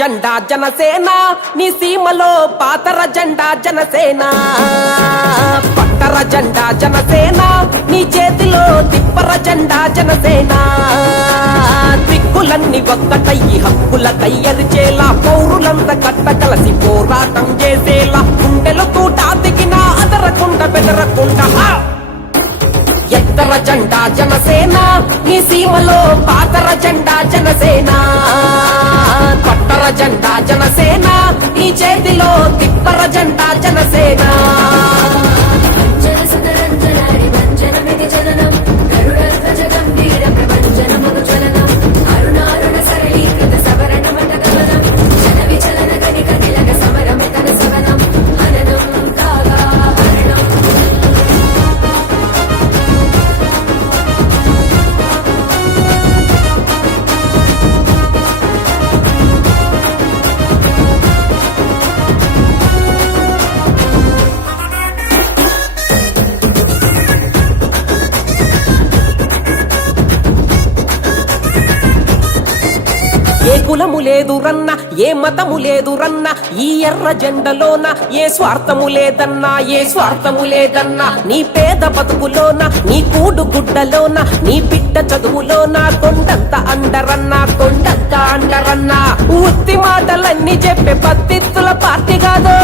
జెండా జనసేన నీ సీమలో పాతర జెండా జనసేన పట్టర జెండా జనసేన నీ చేతిలో తిప్పర జెండా జనసేన దిక్కులన్నీ ఒక్కటయ్యి హక్కుల కయ్యరిచేలా పౌరులంతా కట్ట కలసి పోరాటం చేసేలా గుండెలు తూటా దిగినా అదరకుండా బెదరకుండా ఎత్తర జెండా జనసేన నీ సీమలో పాతర జెండా జనసేన పట్టర జెండా జనసేన నీ చేతిలో తిప్పర జెండా జనసేన ఏ కులము లేదు రన్న ఏ మతము లేదు రన్న ఈ ఎర్ర జెండలోన ఏ స్వార్థము లేదన్నా ఏ స్వార్థము లేదన్నా నీ పేద బతుకులోన నీ కూడు గుడ్డలోన నీ బిడ్డ చదువులోన కొండంత అండరన్నా కొండంత అండరన్నా ఉత్తి మాటలన్నీ చెప్పే పత్తిత్తుల పార్టీ కాదు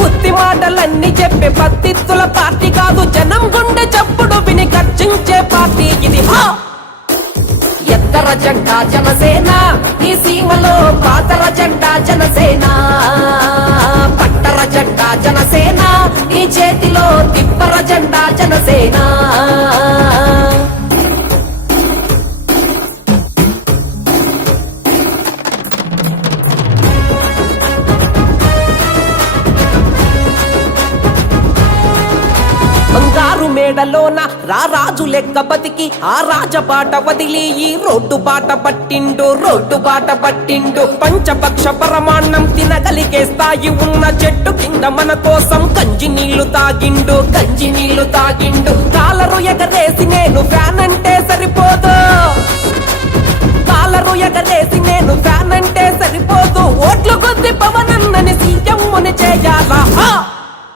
ఉత్తి మాటలన్నీ చెప్పే పత్తిత్తుల పార్టీ కాదు జనం గుండె చప్పుడు విని గర్జించే పార్టీ ఇది ఎత్తర జెండా జనసేన నీ సీమలో పాతర జెండా జనసేన పట్టర జెండా జనసేన నీ చేతిలో తిప్పర జెండా జనసేన బంగారు మేడలోన రారాజు లెక్క బతికి ఆ రాజబాట వదిలి ఈ రోడ్డు బాట పట్టిండు పంచపక్ష పరమాన్నం తినగలిగే స్థాయి ఉన్న చెట్టు కింద మన కోసం గంజి నీళ్లు తాగిండు కాలరు ఎగరేసి నేను ఫ్యాన్